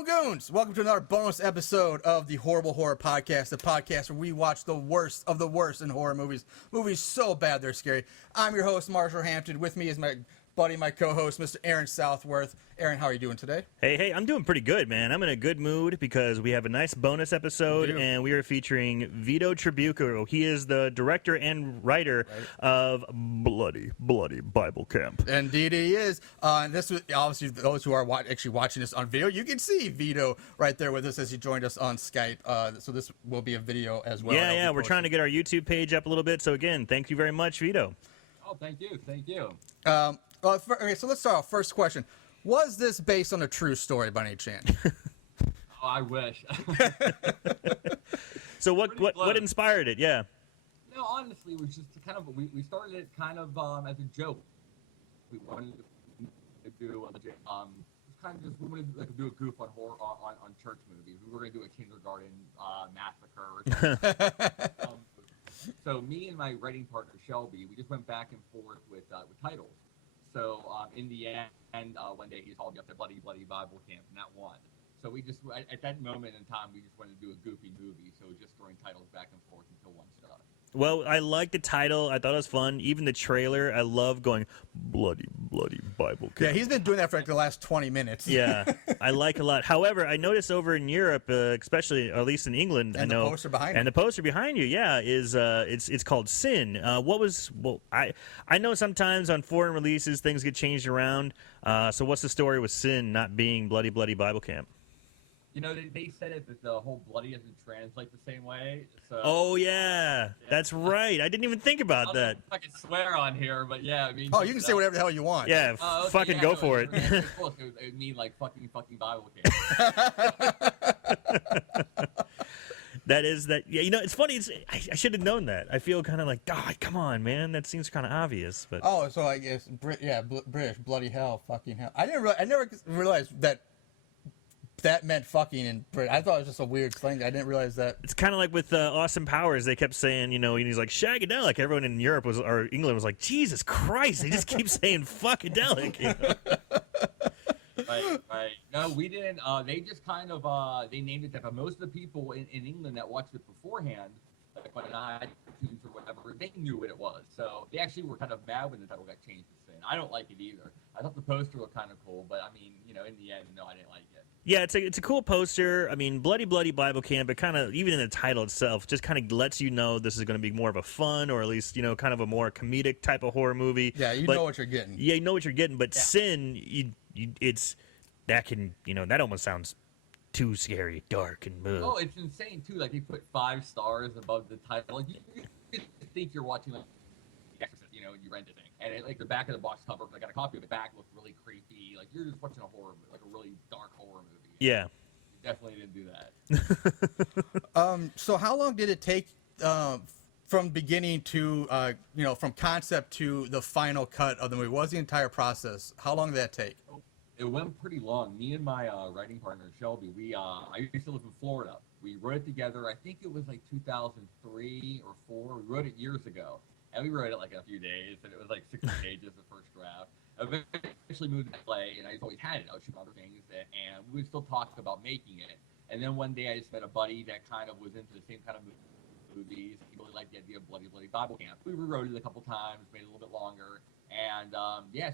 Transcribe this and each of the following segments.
on, Goons? Welcome to another bonus episode of the Horrible Horror Podcast, the podcast where we watch the worst of the worst in horror movies. Movies so bad they're scary. I'm your host, Marshall Hampton. With me is my buddy, my co-host, Mr. Aaron Southworth. Aaron, how are you doing today? Hey, I'm doing pretty good, man. I'm in a good mood because we have a nice bonus episode, and we are featuring Vito Trabucco. He is the director and writer of Bloody Bible Camp. Indeed he is. And this was, obviously, those who are actually watching this on video, you can see Vito right there with us as he joined us on Skype. So this will be a video as well. Yeah, we're trying to get our YouTube page up a little bit. So again, thank you very much, Vito. Oh, thank you. Okay, so let's start off. First question. Was this based on a true story by any chance? Oh, I wish. So what inspired it? Yeah. No, honestly, it was just kind of we started it kind of as a joke. We wanted to do it was kind of just we wanted to do a goof on horror on church movies. We were going to do a kindergarten massacre. Or something. So me and my writing partner Shelby, we just went back and forth with titles. So in the end, one day he called me up to Bloody Bible Camp, and that won. So we just, at that moment in time, we just wanted to do a goofy movie. So just throwing titles back and forth until one stuck. Well, I like the title. I thought it was fun. Even the trailer, I love going Bloody Bible Camp. Yeah, he's been doing that for like the last 20 minutes. Yeah, I like a lot. However, I noticed over in Europe, especially, or at least in England, and I know. The poster behind and the poster behind you, yeah, is it's called Sin. I know sometimes on foreign releases things get changed around. So what's the story with Sin not being Bloody Bible Camp? You know, they said it that the whole bloody doesn't translate the same way. So, oh, yeah. That's right. I didn't even think about that. I can swear on here, but yeah, I mean. Oh, you can say whatever the hell you want. Yeah, fucking go for it. It would mean like fucking Bible camp. That is that. Yeah, you know, it's funny. I should have known that. I feel kind of like, God, come on, man. That seems kind of obvious. But oh, so I guess British, bloody hell, fucking hell. I never realized that meant fucking in Britain. I thought it was just a weird slang. I didn't realize that. It's kind of like with Austin Powers. They kept saying, you know, and he's like shagadelic. Everyone in Europe or England was like, Jesus Christ. They just keep saying fuckadelic. You know? Right. No, we didn't. They just kind of they named it that. But most of the people in England that watched it beforehand, like on iTunes or whatever, they knew what it was. So they actually were kind of mad when the title got changed to Sin. I don't like it either. I thought the poster looked kind of cool, but I mean, you know, in the end, no, I didn't like it. Yeah, it's a cool poster. I mean, Bloody Bible Camp, it kind of, even in the title itself, just kind of lets you know this is going to be more of a fun or at least, you know, kind of a more comedic type of horror movie. Yeah, you know what you're getting. Yeah, you know what you're getting. But yeah. Sin, that almost sounds too scary, dark, and ugh. Oh, it's insane, too. Like, they put 5 stars above the title. Like, you think you're watching, like, The Exorcist, you know, you rent a thing. And it, like, the back of the box cover, I got a copy of the back, looked really creepy. Like, you're just watching a horror movie, like a really dark horror movie. Yeah. You definitely didn't do that. So how long did it take from beginning to, from concept to the final cut of the movie? What was the entire process? How long did that take? It went pretty long. Me and my writing partner, Shelby, I used to live in Florida. We wrote it together. I think it was like 2003 or 4. We wrote it years ago. And we wrote it like a few days, and it was like 60 pages, the first draft. Eventually moved to LA, and I just always had it. I was shooting other things, and we would still talk about making it. And then one day I just met a buddy that kind of was into the same kind of movies. He really liked the idea of Bloody Bible Camp. We rewrote it a couple times, made it a little bit longer. And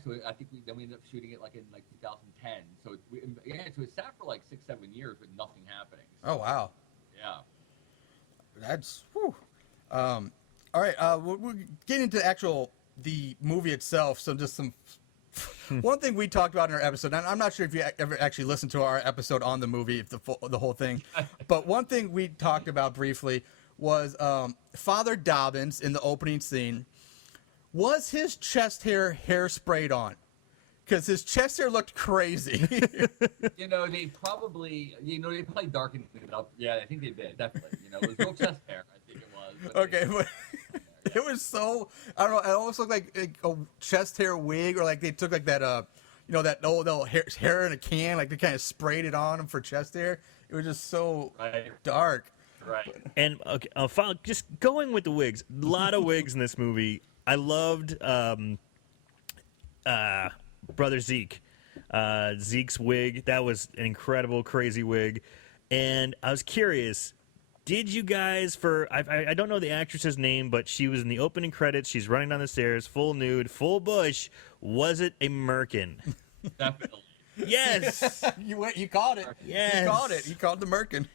so I think we ended up shooting it like in 2010. So it sat for like 6-7 years with nothing happening. So, oh wow. Yeah. That's whew. All right. We'll get into the movie itself. So just some. One thing we talked about in our episode, and I'm not sure if you ever actually listened to our episode on the movie, if the whole thing, but one thing we talked about briefly was Father Dobbins in the opening scene. Was his chest hair sprayed on? Because his chest hair looked crazy. They probably darkened it up. Yeah, I think they did, definitely. It was real chest hair, I think it was. But it was so, I don't know, it almost looked like a chest hair wig, or like they took like that, that old hair in a can, like they kind of sprayed it on him for chest hair. It was just so dark. Right. And okay, just going with the wigs, a lot of wigs in this movie. I loved Brother Zeke. Zeke's wig. That was an incredible, crazy wig. And I was curious, did you guys, I don't know the actress's name, but she was in the opening credits. She's running down the stairs, full nude, full bush. Was it a merkin? Definitely. Yes. You called it. Yes. You called it. You called the merkin.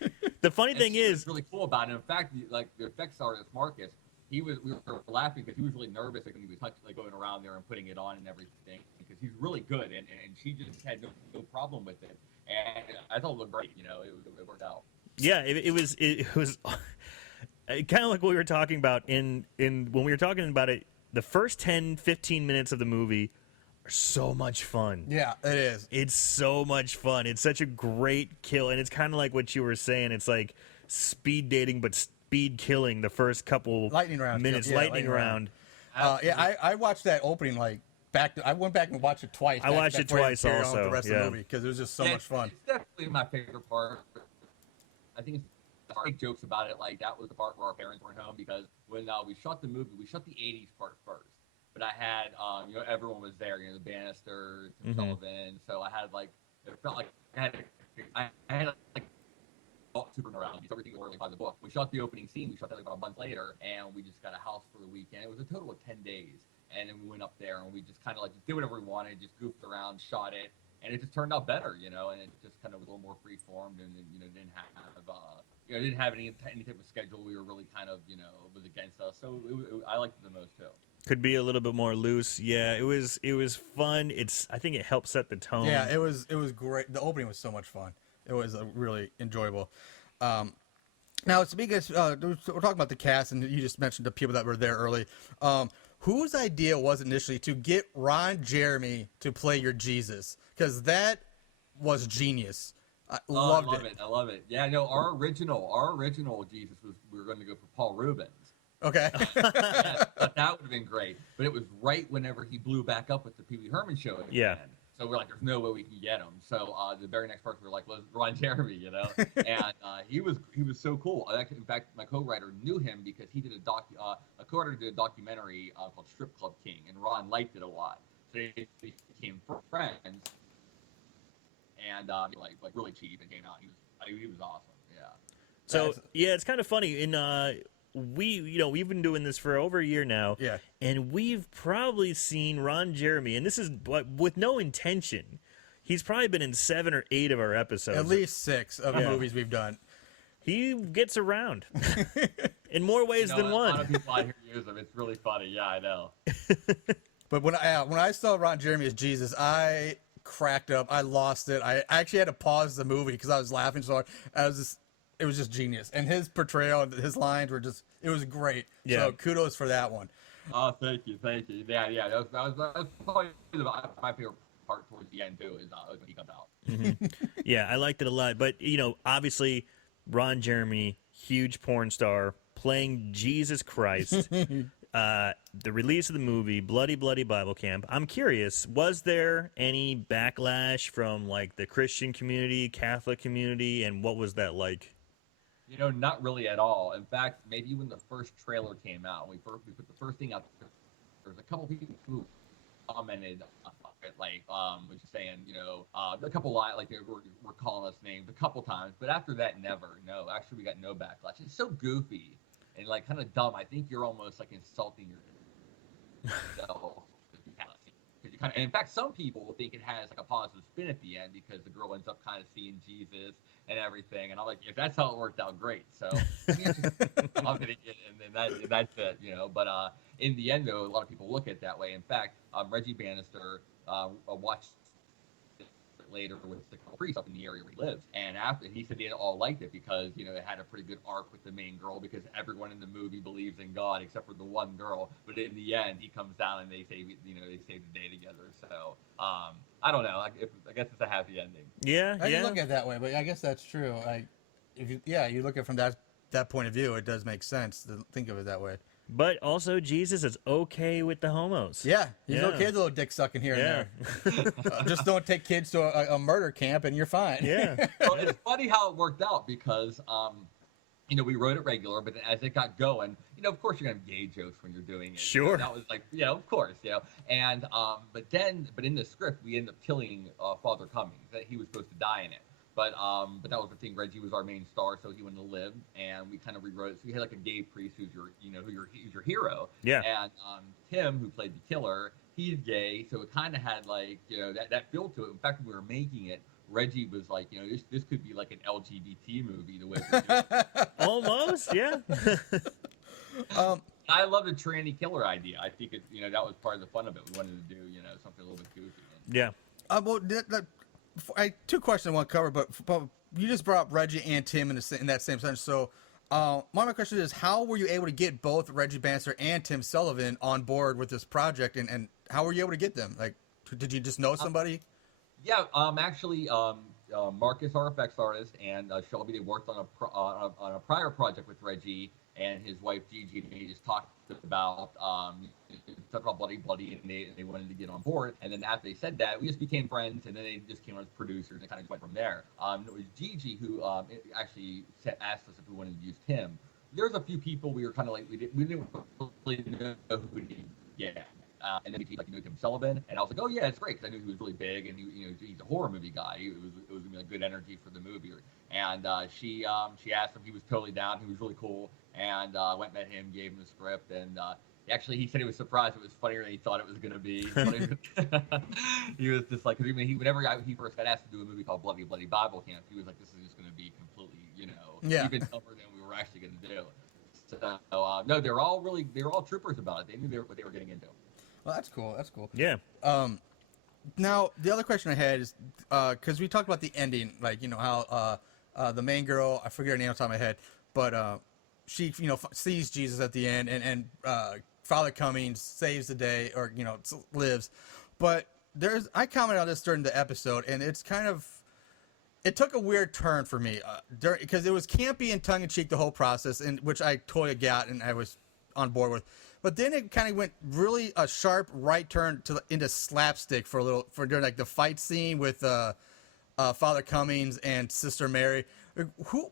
The funny thing is, what's really cool about it. In fact, like the effects artist Marcus, we were laughing because he was really nervous like, when he was going around there and putting it on and everything because he's really good and she just had no problem with it. And I thought it looked great. You know, it worked out. yeah, it was kind of like what we were talking about in when we were talking about it. The first 10, 15 minutes of the movie are so much fun. Yeah, it is. It's so much fun. It's such a great kill, and it's kind of like what you were saying. It's like speed dating, but speed killing the first couple Lightning round. minutes. Yeah, lightning round. Yeah, I watched that opening like I went back and watched it twice. I watched it twice carry on also, with the rest of yeah. the movie because it was just so much fun. It's definitely my favorite part. I think it's make jokes about it. Like that was the part where our parents weren't home because when we shot the movie, we shot the '80s part first. But I had, everyone was there. The Bannisters, and Sullivan. So I had it felt like I had like Superman around. Everything orderly by the book. We shot the opening scene. We shot that about a month later, and we just got a house for the weekend. It was a total of 10 days, and then we went up there and we just kind of just did whatever we wanted, just goofed around, shot it, and it just turned out better, and it just kind of was a little more free formed, and didn't have any type of schedule. We were really kind of was against us, so I liked it the most too. Could be a little bit more loose. Yeah, it was fun. I think it helped set the tone. Yeah, it was great. The opening was so much fun. It was really enjoyable. Now, speaking of, we're talking about the cast, and you just mentioned the people that were there early. Whose idea was it initially to get Ron Jeremy to play your Jesus? Because that was genius. I loved it. I love it. Yeah, no, our original Jesus we were going to go for Paul Rubens. Okay. Yeah, but that would have been great. But it was right whenever he blew back up with the Pee Wee Herman show again. Yeah. So we're like, there's no way we can get him. So the very next person we were like, was Ron Jeremy, and he was so cool. In fact, my co-writer knew him because he did a co-writer did a documentary called Strip Club King, and Ron liked it a lot. So they became friends, and like really cheap and came out. He was awesome. Yeah. So yeah, it's kind of funny. We've been doing this for over a year now. Yeah. And we've probably seen Ron Jeremy, and this is with no intention. He's probably been in 7 or 8 of our episodes. At least 6 of the movies we've done. He gets around in more ways than one. A lot of people out here use him. It's really funny. Yeah, I know. But when I saw Ron Jeremy as Jesus, I cracked up. I lost it. I actually had to pause the movie because I was laughing so hard. It was just genius, and his portrayal, his lines were it was great. Yeah. So kudos for that one. Oh, thank you. Yeah. That was probably my favorite part towards the end too. Is when he comes out. Mm-hmm. Yeah, I liked it a lot. But obviously, Ron Jeremy, huge porn star, playing Jesus Christ. The release of the movie, Bloody Bloody Bible Camp. I'm curious, was there any backlash from the Christian community, Catholic community, and what was that like? Not really at all. In fact, maybe when the first trailer came out, we put the first thing out there, there was a couple people who commented on it, was saying, a couple lines, they were calling us names a couple times, but after that, never. No, actually, we got no backlash. It's so goofy and kind of dumb. I think you're almost insulting yourself. And in fact, some people think it has a positive spin at the end because the girl ends up kind of seeing Jesus and everything. And I'm like, if that's how it worked out, great. So I'm gonna get and then that's it, But in the end, though, a lot of people look at it that way. In fact, Reggie Bannister watched it later with the priest up in the area where he lives, and after he said they all liked it because it had a pretty good arc with the main girl because everyone in the movie believes in God except for the one girl. But in the end, he comes down and they save the day together. So I don't know. I guess it's a happy ending. Yeah, I didn't look at it that way, but I guess that's true. You look at it from that point of view, it does make sense to think of it that way. But also, Jesus is okay with the homos. Yeah, he's okay with a little dick sucking here and there. Just don't take kids to a murder camp and you're fine. Yeah. Well, it's funny how it worked out because we wrote it regular, but then as it got going, of course you're gonna have gay jokes when you're doing it. Sure. That was like, of course, And but in the script we end up killing Father Cummings. That he was supposed to die in it. But that was the thing. Reggie was our main star, so he wouldn't have lived, and we kind of rewrote it. So we had like a gay priest who's who's your hero. Yeah. And Tim, who played the killer, he's gay, so it kind of had like that feel to it. In fact, when we were making it, Reggie was like, this could be like an LGBT movie the way we're doing it. Almost, yeah. I love the tranny killer idea. I think it, that was part of the fun of it. We wanted to do, something a little bit goofy. Yeah. Well, I two questions I want to cover, but you just brought up Reggie and Tim in that same sentence. So, one of my questions is, how were you able to get both Reggie Bannister and Tim Sullivan on board with this project, and how were you able to get them? Like, did you just know somebody? Yeah, actually, Marcus, our effects artist, and Shelby, they worked on a prior project with Reggie and his wife Gigi, and they just talked about Bloody, and they wanted to get on board. And then after they said that, we just became friends, and then they just came on as producers and kind of went from there. It was Gigi who actually asked us if we wanted to use Tim. There's a few people we were kind of like we didn't really know who to get. And then he knew Tim Sullivan, and I was like, oh yeah, it's great, because I knew he was really big, and he's a horror movie guy. It was gonna be like good energy for the movie. And she asked him, he was totally down. He was really cool, and went met him, gave him the script, and actually he said he was surprised. It was funnier than he thought it was gonna be. He was just like, because whenever he first got asked to do a movie called Bloody Bible Camp, he was like, this is just gonna be completely, even tougher than we were actually gonna do. So no, they were all troopers about it. They knew what they were getting into. Well, that's cool. That's cool. Yeah. Now, the other question I had is, because we talked about the ending, like, how the main girl, I forget her name off the top of my head, but she, sees Jesus at the end, and Father Cummings saves the day, or, lives. But I commented on this during the episode, and it's kind of, it took a weird turn for me, because it was campy and tongue-in-cheek the whole process, and which I totally got and I was on board with. But then it kind of went really a sharp right turn into slapstick for during like the fight scene with Father Cummings and Sister Mary.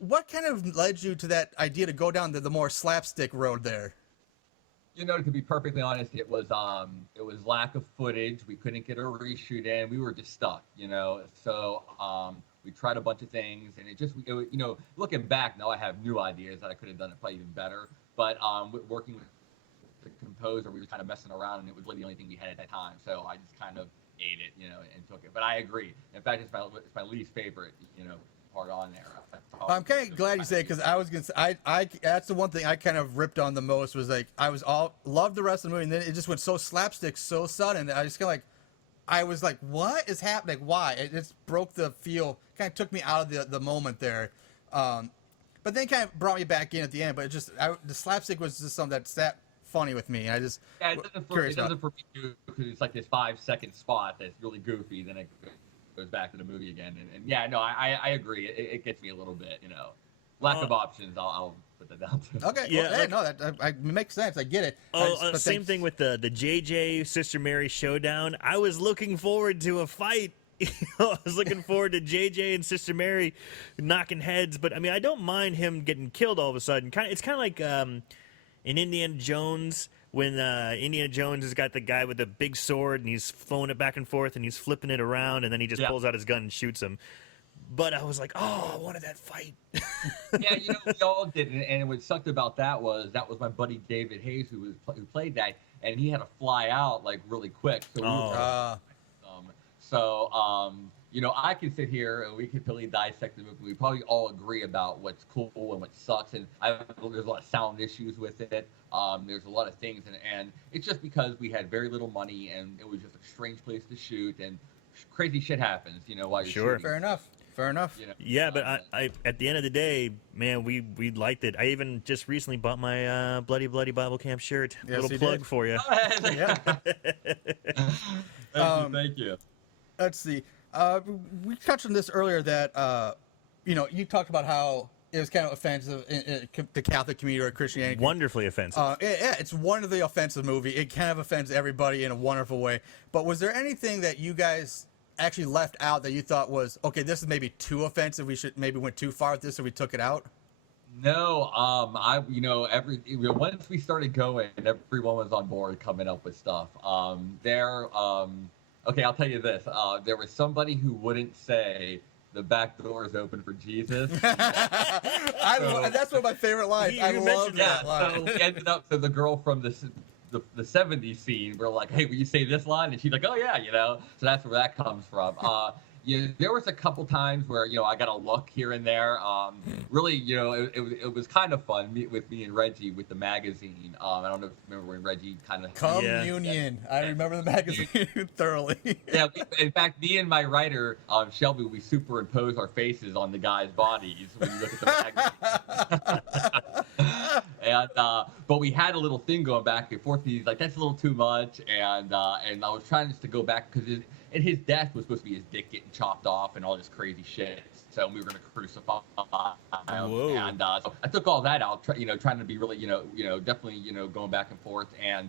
What kind of led you to that idea to go down the more slapstick road there? To be perfectly honest, it was lack of footage. We couldn't get a reshoot in. We were just stuck, So we tried a bunch of things, and looking back now, I have new ideas that I could have done it probably even better. But working with the composer, we were kind of messing around, and it was really the only thing we had at that time. So I just kind of ate it, and took it. But I agree. In fact, it's my least favorite, part on there. I'm kind of glad you say it, because I was gonna say I that's the one thing I kind of ripped on the most, was like loved the rest of the movie, and then it just went so slapstick so sudden that I just I was like, what is happening? Why? It just broke the feel. Kind of took me out of the moment there. But then kind of brought me back in at the end. But the slapstick was just something that sat funny with me. It doesn't for me too, because it's like this 5-second spot that's really goofy. Then it goes back to the movie again. And yeah, no, I agree. It gets me a little bit. Lack of options. I'll put that down to. Okay. Yeah. Well, that makes sense. I get it. Same thing with the JJ Sister Mary showdown. I was looking forward to a fight. I was looking forward to JJ and Sister Mary knocking heads, but I mean, I don't mind him getting killed all of a sudden. It's kind of like in Indiana Jones, when Indiana Jones has got the guy with the big sword and he's throwing it back and forth and he's flipping it around, and then he just pulls out his gun and shoots him. But I was like, oh, I wanted that fight. Yeah, we all did, and what sucked about that was my buddy David Hayes who played that, and he had to fly out like really quick. So I could sit here and we could totally dissect the movie. We probably all agree about what's cool and what sucks, and there's a lot of sound issues with it. There's a lot of things, and it's just because we had very little money, and it was just a strange place to shoot, and crazy shit happens, while you're shooting. Fair enough. Yeah, but I at the end of the day, man, we liked it. I even just recently bought my Bloody Bible Camp shirt. Yes, little plug for you. Yeah. Thank you. Let's see. We touched on this earlier that, you talked about how it was kind of offensive in the Catholic community or Christianity. Wonderfully offensive. Yeah, it's one of the offensive movie. It kind of offends everybody in a wonderful way. But was there anything that you guys actually left out that you thought was, okay, this is maybe too offensive, we should maybe went too far with this, so we took it out? No, once we started going, everyone was on board coming up with stuff. Okay, I'll tell you this. There was somebody who wouldn't say the back door is open for Jesus. That's one of my favorite lines. I love that line. So we ended up to the girl from the 70s scene. We're like, hey, will you say this line? And she's like, oh yeah, So that's where that comes from. There was a couple times where I got a look here and there. Really, it was kind of fun with me and Reggie with the magazine. I don't know if you remember when Reggie kind of Communion. Yeah. I remember the magazine thoroughly. Yeah, in fact, me and my writer Shelby, we superimpose our faces on the guys' bodies when you look at the magazine. And but we had a little thing going back and forth. He's like, that's a little too much, and I was trying just to go back because and his death was supposed to be his dick getting chopped off and all this crazy shit. So we were going to crucify him. Whoa. And so I took all that out, trying to be really, definitely, going back and forth. And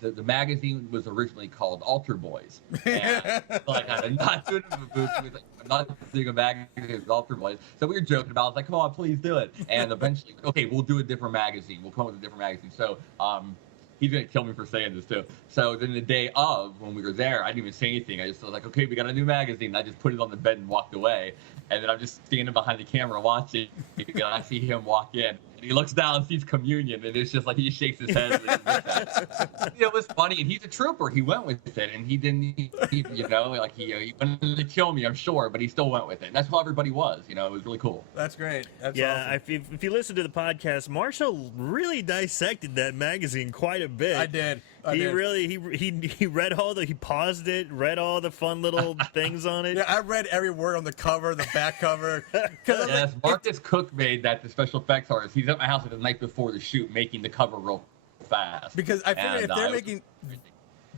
the magazine was originally called Altar Boys. And like, I'm not doing it in the booth. I'm not doing a magazine with Altar Boys. So we were joking about it. I was like, come on, please do it. And eventually, okay, we'll do a different magazine. We'll come up with a different magazine. So, he's going to kill me for saying this, too. So then the day of, when we were there, I didn't even say anything. I just was like, okay, we got a new magazine. And I just put it on the bed and walked away. And then I'm just standing behind the camera watching. And I see him walk in. And he looks down and sees communion. And it's just like he shakes his head. It was funny. And he's a trooper. He went with it. And he didn't, he wanted to kill me, I'm sure. But he still went with it. And that's how everybody was. It was really cool. That's great. That's awesome. If you listen to the podcast, Marshall really dissected that magazine quite a bit. I did. He read he paused it, read all the fun little things on it. Yeah, I read every word on the cover, the back cover. Yes, Marcus Cook made that, the special effects artist. He's at my house the night before the shoot making the cover real fast. Because I figured if they're making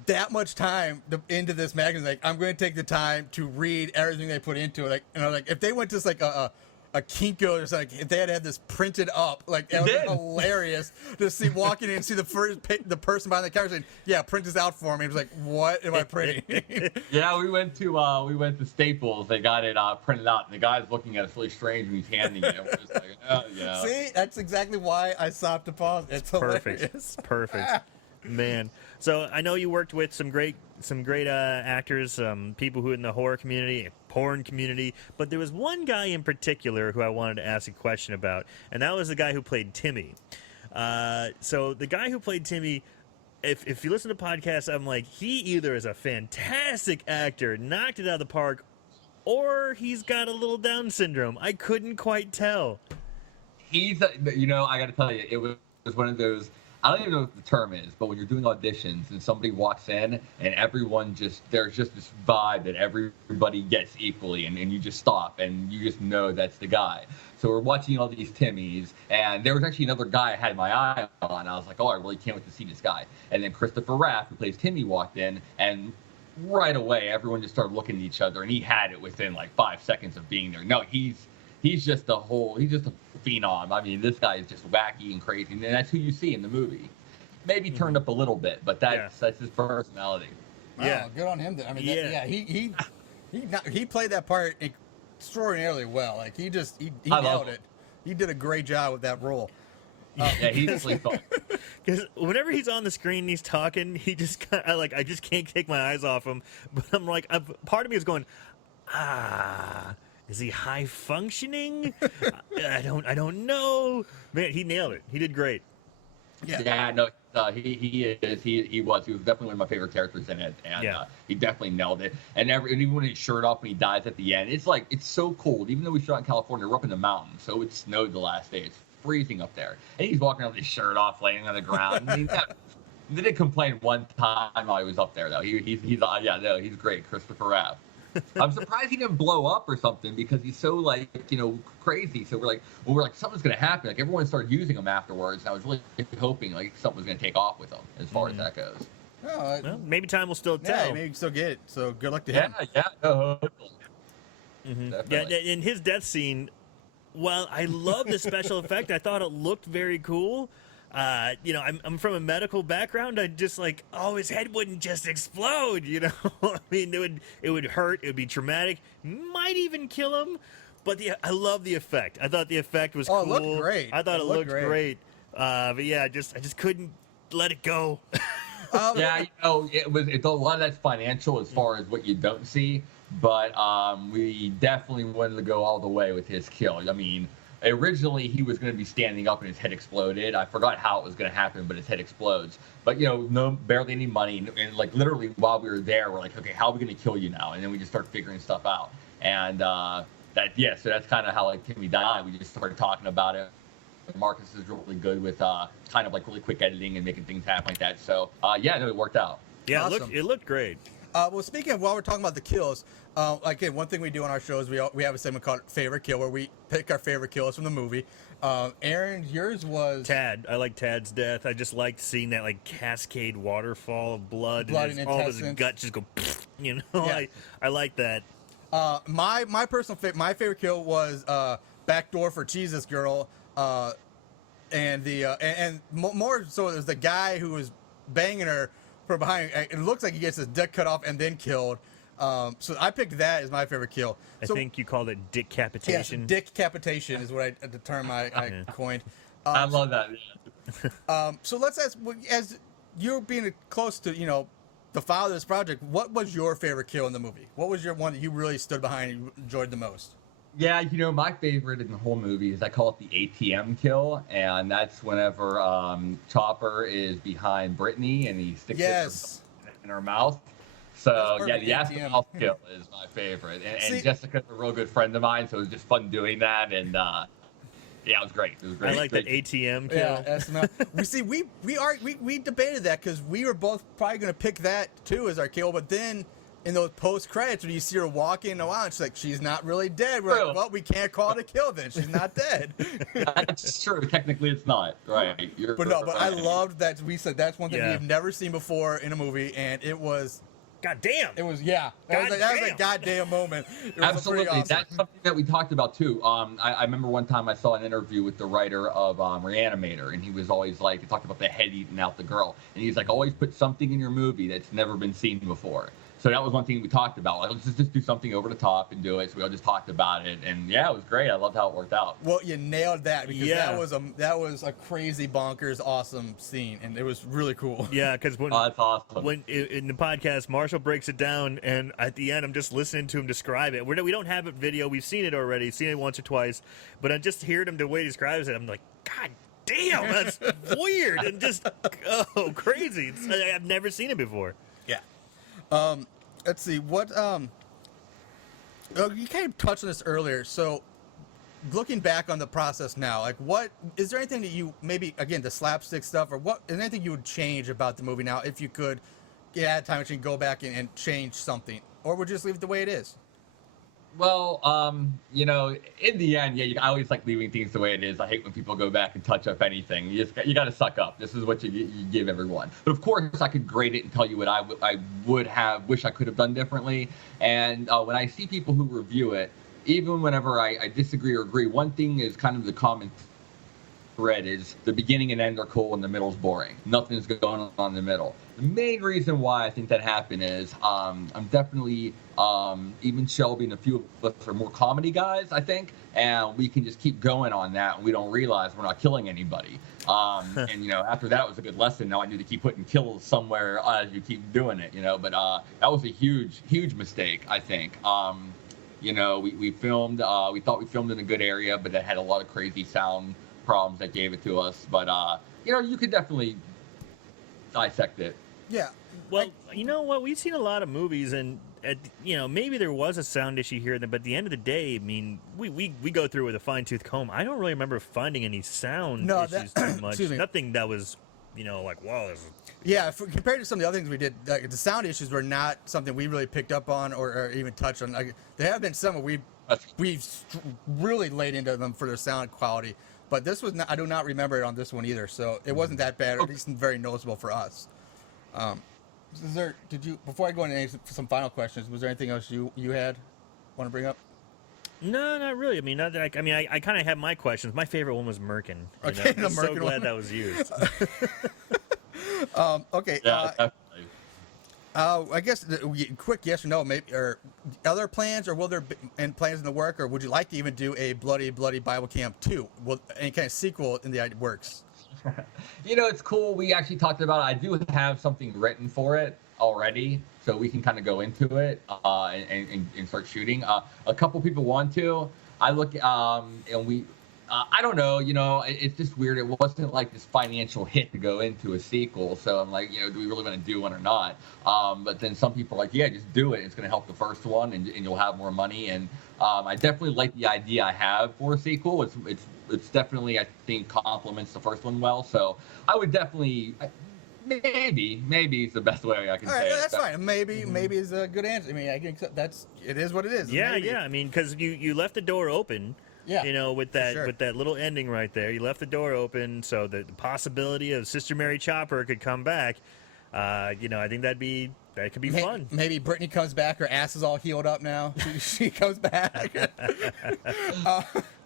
that much time into this magazine, like, I'm going to take the time to read everything they put into it. Like, if they went to like a Kinko or something, if they had this printed up, like, it would be hilarious to see walking in and see the person behind the counter saying, yeah, print this out for me. It was like, what am I printing? Yeah, we went to Staples. They got it printed out, and the guy's looking at us really strange when he's handing it. We're just like, oh, yeah. See, that's exactly why I stopped to pause. It's hilarious. Perfect. Man. So I know you worked with some great actors, people who in the horror community, porn community, but there was one guy in particular who I wanted to ask a question about, and that was the guy who played Timmy. So the guy who played Timmy, if you listen to podcasts, I'm like, he either is a fantastic actor, knocked it out of the park, or he's got a little Down syndrome. I couldn't quite tell. He's, I got to tell you, it was one of those. I don't even know what the term is, but when you're doing auditions and somebody walks in and there's just this vibe that everybody gets equally, and you just stop and you just know that's the guy. So we're watching all these Timmys, and there was actually another guy I had my eye on. I was like, oh, I really can't wait to see this guy. And then Christopher Raff, who plays Timmy, walked in, and right away everyone just started looking at each other, and he had it within like 5 seconds of being there. No, he's just a phenom. I mean, this guy is just wacky and crazy, and that's who you see in the movie. Maybe turned up a little bit, but that's his personality. Yeah, good on him. I mean, he played that part extraordinarily well. Like, he nailed it. He did a great job with that role. Yeah, he's really fun. Because whenever he's on the screen and he's talking, he just I just can't take my eyes off him. But I'm like, part of me is going, is he high functioning? I don't know. Man, he nailed it. He did great. Yeah, no, he is. He was definitely one of my favorite characters in it, and he definitely nailed it. And even when he's shirt off when he dies at the end, it's so cold. Even though we shot in California, we're up in the mountains, so it snowed the last day. It's freezing up there, and he's walking around with his shirt off, laying on the ground. He didn't complain one time while he was up there, though. He's great, Christopher Raff. I'm surprised he didn't blow up or something, because he's so crazy. So we're like something's gonna happen. Like, everyone started using him afterwards. And I was really hoping something was gonna take off with him as far as that goes. Well, maybe time will still tell. Yeah, maybe you can still get it. So good luck to him. Yeah, in his death scene, while I love the special effect, I thought it looked very cool. I'm from a medical background. I'd just like, his head wouldn't just explode, I mean, it would hurt. It would be traumatic. Might even kill him. But I love the effect. I thought the effect was cool. It looked great. I thought it looked great. But yeah, I just couldn't let it go. Yeah, it's a lot of that's financial as far as what you don't see, but we definitely wanted to go all the way with his kill. I mean, originally he was going to be standing up and his head exploded. I forgot how it was going to happen, but his head explodes. But barely any money, and like literally while we were there, we're like, okay, how are we going to kill you now? And then we just start figuring stuff out, and so that's kind of how like Timmy died. We just started talking about it. Marcus is really good with kind of like really quick editing and making things happen like that. So it worked out. Yeah, awesome. it looked great. Well, speaking of, while we're talking about the kills, again, one thing we do on our show is we have a segment called Favorite Kill, where we pick our favorite kills from the movie. Aaron, yours was Tad. I like Tad's death. I just liked seeing that like cascade waterfall of blood and all of his guts just go. Yeah. I like that. My personal my favorite kill was Backdoor for Jesus Girl. And more so it was the guy who was banging her from behind. It looks like he gets his dick cut off and then killed. So I picked that as my favorite kill. I think you called it decapitation. Yes, decapitation is what the term I coined. I love that. So let's ask, as you're being close to the father of this project, what was your favorite kill in the movie? What was your one that you really stood behind and you enjoyed the most? Yeah, my favorite in the whole movie is I call it the ATM kill, and that's whenever Chopper is behind Brittany and he sticks it in her mouth. So yeah, the ATM kill is my favorite, and Jessica's a real good friend of mine, so it was just fun doing that, and it was great. It was great. I like that ATM kill. Yeah, we debated that because we were both probably going to pick that too as our kill, but then in those post credits when you see her walking around, it's like she's not really dead. We're like, well, we can't call it a kill then. She's not dead. That's true. Technically, it's not. Right. But I loved that we said that's one thing we've never seen before in a movie, and it was. God damn. It was that was a goddamn moment. Absolutely. Awesome. That's something that we talked about too. I remember one time I saw an interview with the writer of Reanimator, and he was always like, he talked about the head eating out the girl, and he's like, always put something in your movie that's never been seen before. So that was one thing we talked about. Like, let's just do something over the top and do it. So we all just talked about it, and yeah, it was great. I loved how it worked out. Well, you nailed that because that was a crazy bonkers awesome scene, and it was really cool. Yeah, because that's awesome. When in the podcast, Marshall breaks it down, and at the end, I'm just listening to him describe it. We don't have it video. We've seen it already, seen it once or twice, but I just heard him the way he describes it. I'm like, God damn, that's weird and just crazy. I've never seen it before. Yeah. Let's see what you kind of touched on this earlier. So looking back on the process now, like what is there anything that you maybe again the slapstick stuff or what is there anything you would change about the movie now if you could get a time machine, go back and change something, or would you just leave it the way it is? Well, in the end, I always like leaving things the way it is. I hate when people go back and touch up anything. You got to suck up. This is what you give everyone. But of course, I could grade it and tell you what I wish I could have done differently. And when I see people who review it, even whenever I disagree or agree, one thing is kind of the common thread is the beginning and end are cool and the middle's boring. Nothing's going on in the middle. The main reason why I think that happened is I'm definitely even Shelby and a few of us are more comedy guys, I think, and we can just keep going on that and we don't realize we're not killing anybody. And after that was a good lesson. Now I need to keep putting kills somewhere as you keep doing it, but that was a huge mistake, I think. We filmed, we thought we filmed in a good area, but it had a lot of crazy sound problems that gave it to us. But you could definitely dissect it. Yeah. Well, you know what? We've seen a lot of movies, and maybe there was a sound issue here, but at the end of the day, I mean, we go through it with a fine-tooth comb. I don't really remember finding any sound issues too much. Nothing that was, like, wow. Yeah, compared to some of the other things we did, the sound issues were not something we really picked up on or even touched on. Like, there have been some we've really laid into them for their sound quality, but this was not, I do not remember it on this one either. So it wasn't that bad, or at least very noticeable for us. Before I go into some final questions, was there anything else you want to bring up? No, not really. I mean, I kind of have my questions. My favorite one was Merkin. Okay, I'm so glad that was used. Okay. Yeah, definitely. I guess quick yes or no, maybe, or other plans, or will there be and plans in the work, or would you like to even do a Bloody Bible Camp 2? Will any kind of sequel in the works? It's cool. We actually talked about it. I do have something written for it already, so we can kind of go into it and start shooting. A couple people want to. I look, and we. I don't know, it's just weird. It wasn't like this financial hit to go into a sequel. So I'm like, do we really want to do one or not? But then some people are like, yeah, just do it. It's going to help the first one and you'll have more money. And I definitely like the idea I have for a sequel. It's definitely, I think, complements the first one well. So I would definitely, maybe is the best way I can say it. That's fine. Maybe is a good answer. I mean, I can accept it is what it is. Yeah, maybe. yeah. I mean, because you left the door open. Yeah, with that little ending right there, you left the door open so that the possibility of Sister Mary Chopper could come back. I think that could be fun. Maybe Brittany comes back. Her ass is all healed up now. She comes back.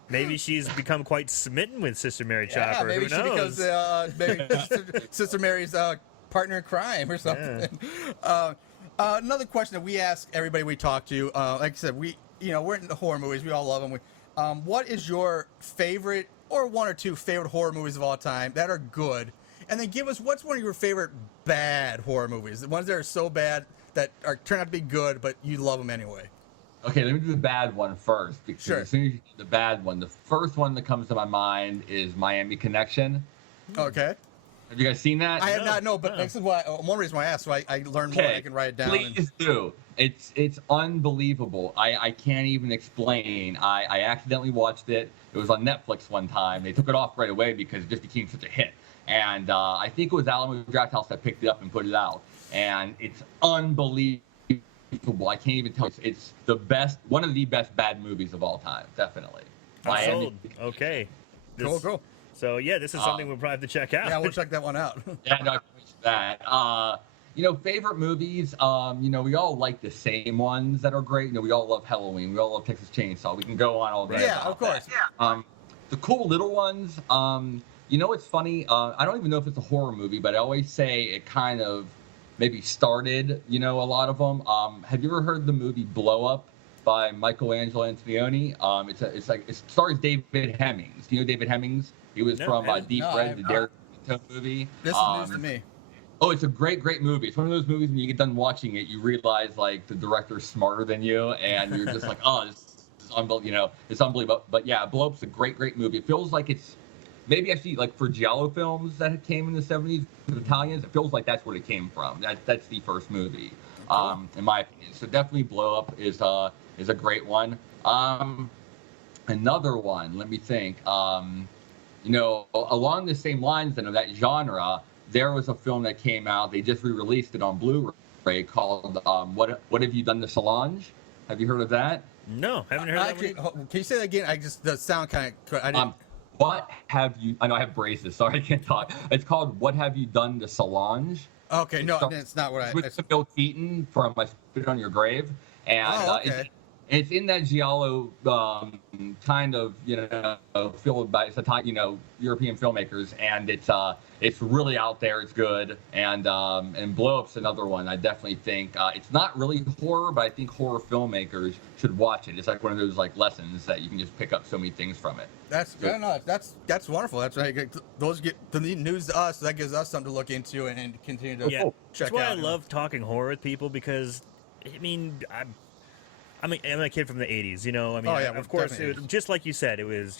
Maybe she's become quite smitten with Sister Mary Chopper. Maybe Who knows? she becomes maybe Sister Mary's partner in crime or something. Yeah. Another question that we ask everybody we talk to. Like I said, we're in the horror movies. We all love them. What is your favorite, or one or two favorite horror movies of all time that are good? And then give us what's one of your favorite bad horror movies, the ones that are so bad that turn out to be good, but you love them anyway. Okay, let me do the bad one first. Because sure. As soon as you do the bad one, the first one that comes to my mind is Miami Connection. Okay. Have you guys seen that? I have not, no, but this is why one reason why I asked, so I learned more. I can write it down. Please do. It's unbelievable. I can't even explain. I accidentally watched it. It was on Netflix one time. They took it off right away because it just became such a hit. And I think it was Alamo Drafthouse that picked it up and put it out. And it's unbelievable. I can't even tell you. It's the best, one of the best bad movies of all time, definitely. I'm sold. Okay. Cool. So yeah, this is something we'll probably have to check out. Yeah, we'll check that one out. Yeah, no, I appreciate that. Favorite movies, we all like the same ones that are great. We all love Halloween. We all love Texas Chainsaw. We can go on all day. Yeah, of course. The cool little ones, it's funny. I don't even know if it's a horror movie, but I always say it kind of maybe started, a lot of them. Have you ever heard the movie Blow Up by Michelangelo Antonioni? It stars David Hemmings. Do you know David Hemmings? He was from Deep Red, the Derek movie. This is news to me. Oh, it's a great movie. It's one of those movies when you get done watching it, you realize like the director's smarter than you, and you're just like, oh, this is unbelievable. It's unbelievable. But yeah, Blow Up's a great movie. It feels like it's maybe actually like for Giallo films that came in the 70s, the Italians. It feels like that's where it came from. That's the first movie, in my opinion. So definitely Blow Up is a great one. Another one. Let me think. Along the same lines then of that genre, there was a film that came out. They just re-released it on Blu-ray called "What Have You Done to Solange?" Have you heard of that? No, haven't heard of that one. Can you say that again? The sound kind of. I didn't. What have you? I know I have braces. Sorry, I can't talk. It's called "What Have You Done to Solange?" Okay, no, it's not what I. With Bill Keaton from "I Spit on Your Grave," and it's in that Giallo kind of filled by European filmmakers, and it's really out there. It's good, and Blow Up's another one. I definitely think it's not really horror, but I think horror filmmakers should watch it. It's like one of those like lessons that you can just pick up so many things from it. That's wonderful. That's right. Those get the news to us. So that gives us something to look into and continue to check out. That's why I love talking horror with people because, I'm a kid from the 80s, of course, just like you said, it was,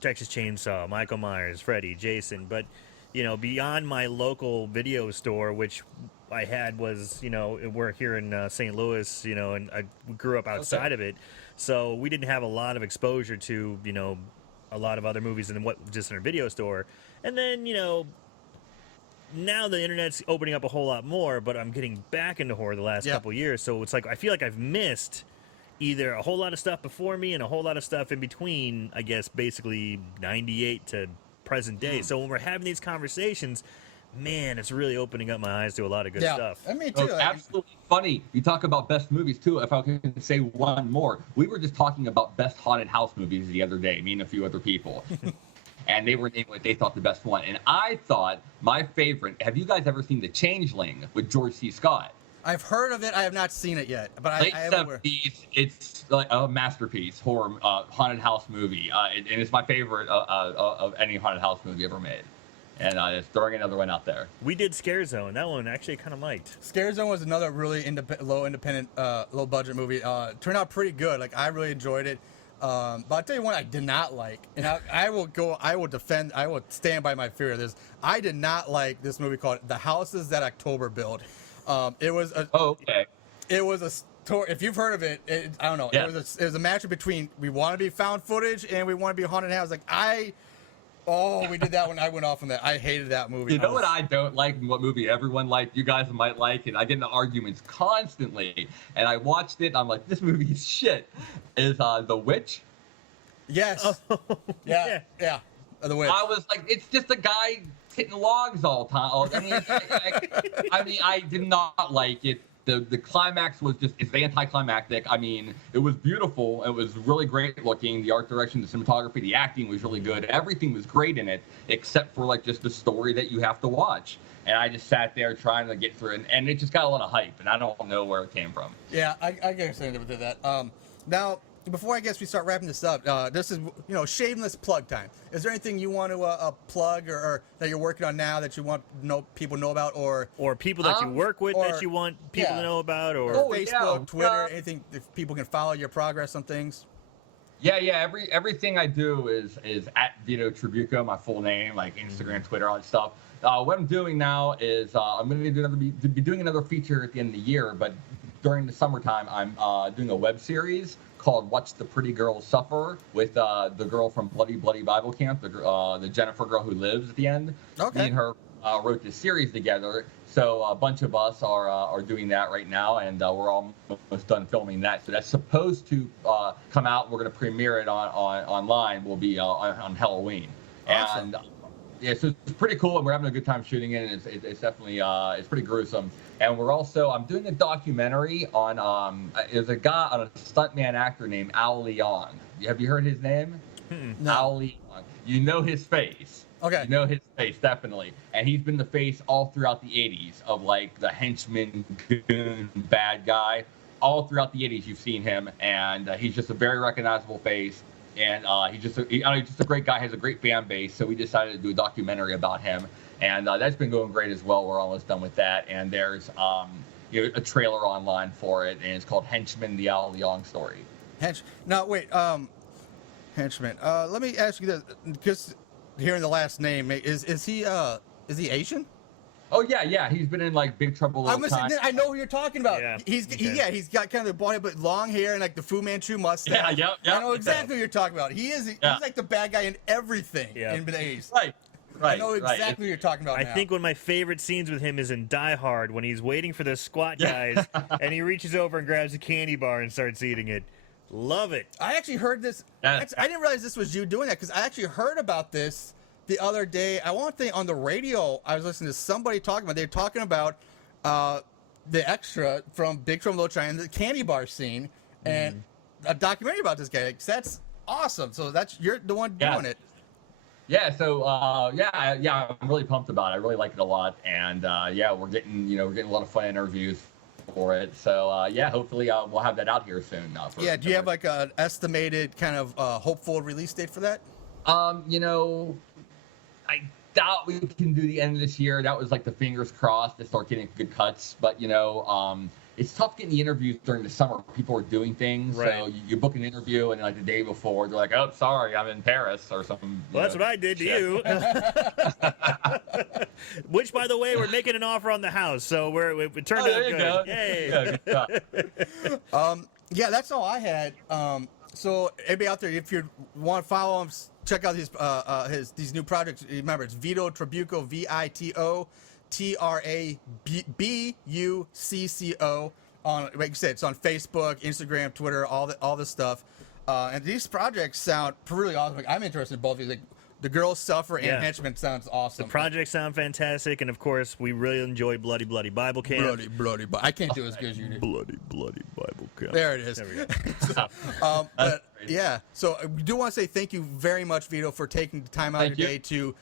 Texas Chainsaw, Michael Myers, Freddy, Jason, but, beyond my local video store, which I had was, we're here in St. Louis, and I grew up outside of it, so we didn't have a lot of exposure to, a lot of other movies than what just in our video store, and then, now the internet's opening up a whole lot more, but I'm getting back into horror the last couple years, so it's like, I feel like I've missed either a whole lot of stuff before me and a whole lot of stuff in between, I guess, basically 98 to present day. So when we're having these conversations, man, it's really opening up my eyes to a lot of good stuff. I mean, too. Absolutely funny. You talk about best movies, too. If I can say one more. We were just talking about best haunted house movies the other day, me and a few other people. And they were naming what they thought the best one. And I thought my favorite, have you guys ever seen The Changeling with George C. Scott? I've heard of it. I have not seen it yet, but Late I am aware. 70s, it's like a masterpiece, horror, haunted house movie, and it's my favorite of any haunted house movie ever made. And it's throwing another one out there. We did Scare Zone. That one actually kind of liked. Scare Zone was another really low budget movie. Turned out pretty good. Like I really enjoyed it. But I'll tell you one I did not like, and I will stand by my fear of this. I did not like this movie called The Houses That October Build. It was a story. If you've heard of it, I don't know. Yeah. It was a matchup between we want to be found footage and we want to be haunted house. Like we did that one. I went off on that. I hated that movie. You know what I don't like, and what movie everyone liked, you guys might like, and I get into arguments constantly, and I watched it, I'm like, this movie is shit, is The Witch. Yes. Oh, yeah. The Witch. I was like, it's just a guy hitting logs all the time. I mean, I did not like it. The climax was it's anticlimactic. I mean, it was beautiful. It was really great looking. The art direction, the cinematography, the acting was really good. Everything was great in it, except for like just the story that you have to watch. And I just sat there trying to get through it, and it just got a lot of hype, and I don't know where it came from. Yeah, I guess I did that. Now, before I guess we start wrapping this up, this is shameless plug time. Is there anything you want to plug or that you're working on now that you want people to know about, or people that you work with that you want people to know about, or Facebook, Twitter, anything if people can follow your progress on things? Yeah. Everything I do is at Vito Trabucco, my full name, like Instagram, Twitter, all that stuff. What I'm doing now is I'm going to be doing another feature at the end of the year, but during the summertime, I'm doing a web series called "Watch the Pretty Girls Suffer" with the girl from Bloody Bible Camp, the Jennifer girl who lives at the end. Okay. Me and her wrote this series together, so a bunch of us are doing that right now, and we're almost done filming that. So that's supposed to come out. We're going to premiere it online. Will be on Halloween. Awesome. And yeah, so it's pretty cool, and we're having a good time shooting it. And it's definitely it's pretty gruesome. And I'm doing a documentary on there's a stuntman actor named Al Leong. Have you heard his name? No. Al Leong. You know his face. Okay. You know his face, definitely. And he's been the face all throughout the 80s of like the henchman, goon, bad guy. All throughout the 80s, you've seen him, and he's just a very recognizable face. And he's just a great guy, has a great fan base. So we decided to do a documentary about him. And that's been going great as well. We're almost done with that. And there's a trailer online for it, and it's called Henchman, the Al Leong Story. Now, wait, Henchman. Let me ask you this, because hearing the last name, is he Asian? Oh yeah. He's been in like Big Trouble in Little China. I know who you're talking about. Yeah. He's got kind of the body, but long hair and like the Fu Manchu mustache. Yeah. I know exactly who you're talking about. He's like the bad guy in everything in the 80s. Right. I know exactly who you're talking about. I think one of my favorite scenes with him is in Die Hard when he's waiting for the squat guys and he reaches over and grabs a candy bar and starts eating it. Love it. I actually heard this. I didn't realize this was you doing that, because I actually heard about this the other day. I want to think on the radio. I was listening to somebody talking about. They were talking about the extra from Big Trouble in Little China, the candy bar scene, and a documentary about this guy. Like, that's awesome. So you're the one doing it. Yeah, so I'm really pumped about it. I really like it a lot, and we're getting a lot of fun interviews for it. So hopefully we'll have that out here soon. Do you have like an estimated kind of hopeful release date for that? I doubt we can do the end of this year. That was like the fingers crossed to start getting good cuts, but it's tough getting the interviews during the summer. People are doing things, right. So you book an interview, and like the day before, they're like, "Oh, sorry, I'm in Paris" or something. Well, that's what I did to you. Which, by the way, we're making an offer on the house, so it turned out good. Go. Yay! Yeah, that's all I had. So everybody out there, if you want to follow him, check out these new projects. Remember, it's Vito Trabucco, VITO TRABUCCO. Like you said, it's on Facebook, Instagram, Twitter, all this stuff. And these projects sound really awesome. Like, I'm interested in both of these. Like, The Girls Suffer and Henchman sounds awesome. The projects sound fantastic, and of course, we really enjoy Bloody Bible Camp. Bloody. I can't do as good as you do. Bloody Bible Camp. There it is. There we go. But Yeah. So we do want to say thank you very much, Vito, for taking the time out of your day to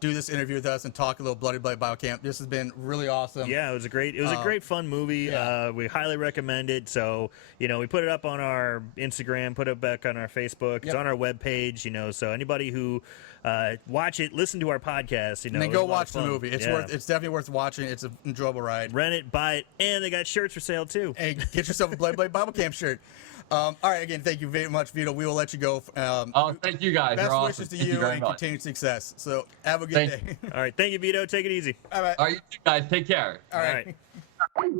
do this interview with us and talk a little Bloody Blade Biocamp. This has been really awesome. Yeah, it was a great fun movie. Yeah. We highly recommend it. So, we put it up on our Instagram, put it back on our Facebook. It's on our webpage, so anybody who watch it, listen to our podcast, and then go watch the movie. It's definitely worth watching. It's an enjoyable ride. Rent it, buy it, and they got shirts for sale too. Hey, get yourself a Bloody Blade Bible Camp shirt. All right, again, thank you very much, Vito. We will let you go. Thank you guys. Best You're wishes awesome. to Thank you very and much. continued success. So have a good day. All right, thank you, Vito. Take it easy. All right. All right, you two guys, take care. All right. All right.